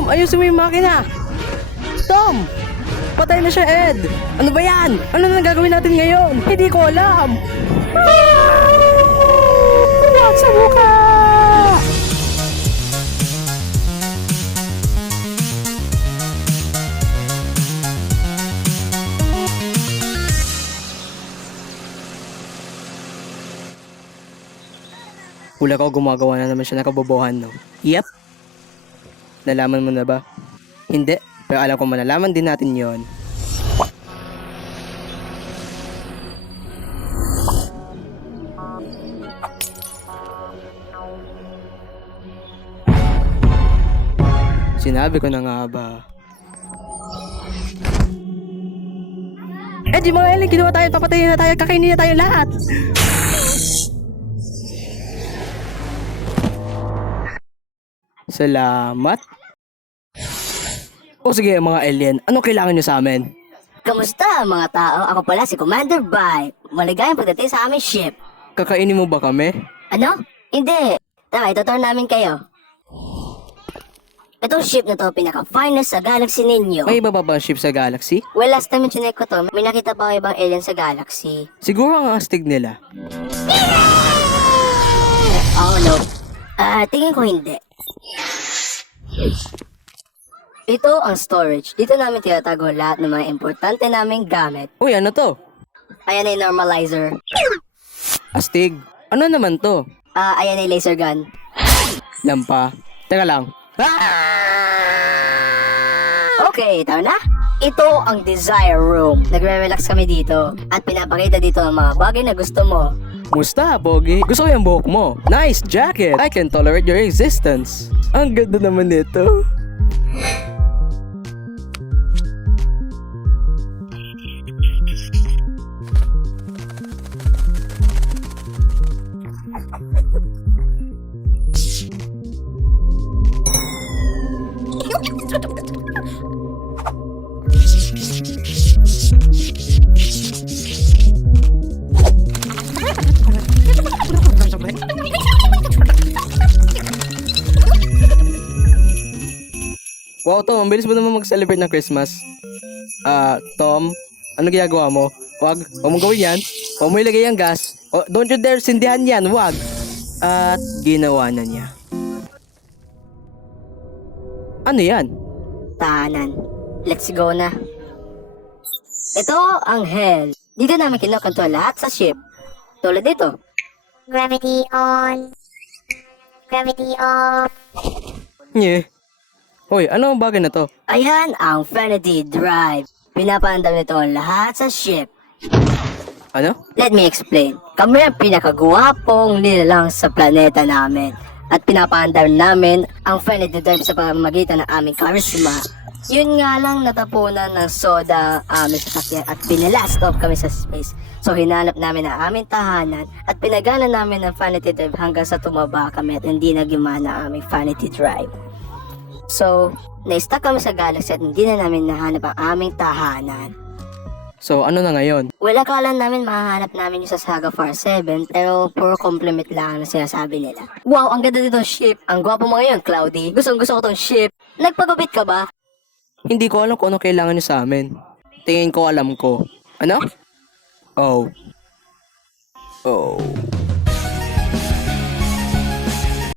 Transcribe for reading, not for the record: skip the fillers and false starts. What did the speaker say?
Tom, ayusin mo yung makina! Tom! Patay na siya, Ed! Ano ba yan? Ano na gagawin natin ngayon? Hindi ko alam! Huwag sa mukha! Hula ko, gumagawa na naman siya ng kabobohan, no? Yep. Nalaman mo na ba? Hindi. Pero alam ko malalaman din natin yon. Sinabi ko na nga ba? Eh, di mga alien, ginawa tayo, papatayin na tayo, kakainin na tayo lahat! Salamat. O sige mga alien, ano kailangan nyo sa amin? Kamusta mga tao? Ako pala si Commander Bai. Maligayang pagdating sa aming ship. Kakainin mo ba kami? Ano? Hindi. Tara, itutur namin kayo. Itong ship na to, pinaka-finest sa galaxy ninyo. May iba ba bang ship sa galaxy? Well, last time yung chinek ko to, may nakita pa ako ibang alien sa galaxy. Siguro ang astig nila. Oh no. Tingin ko hindi. Ito ang storage. Dito namin tinatago lahat ng mga importante naming gamit. Uy, ano to? Ayan ay normalizer. Astig. Ano naman to? Ayan ay laser gun. Lampa. Teka lang. Okay, tara na. Ito ang Desire Room. Nagre-relax kami dito. At pinapakita dito ang mga bagay na gusto mo. Musta, Pogi? Gusto ko yung buhok mo. Nice jacket. I can tolerate your existence. Ang ganda naman nito. Wow, Tom, ang bilis mo naman mag-celebrate ng Christmas. Tom, ano ginagawa mo? Wag mong gawin yan. Huwag mo ilagay ang gas. Oh, don't you dare sindihan yan, wag. At ginawa na niya. Ano yan? Tahanan. Let's go na. Ito ang hell. Dito namin kinokontrol lahat sa ship. Tulad dito. Gravity on. Gravity off. Nye. Hoy, ano ang bagay na to? Ayan ang Vanity Drive. Pinapaandam nito ang lahat sa ship. Ano? Let me explain. Kami ang pinakagwapong nilalang sa planeta namin. At pinapaandam namin ang Vanity Drive sa pamamagitan ng aming charisma. Yun nga lang natapunan ng soda ang aming sasakyan at binalast off kami sa space. So hinanap namin ang aming tahanan at pinagana namin ang Vanity Drive hanggang sa tumaba kami at hindi nagimana ang aming Vanity Drive. So, na-stuck kami sa galaxy at hindi na namin nahanap ang aming tahanan. So, ano na ngayon? Well, akala namin mahahanap namin yung sa Saga Far 7 pero puro compliment lang na sinasabi nila. Wow, ang ganda nitong ship. Ang gwapo mo ngayon, Cloudy. Gustong gusto ko tong ship. Nagpagupit ka ba? Hindi ko alam kung ano kailangan nyo sa amin. Tingin ko alam ko. Ano? Oh. Oh.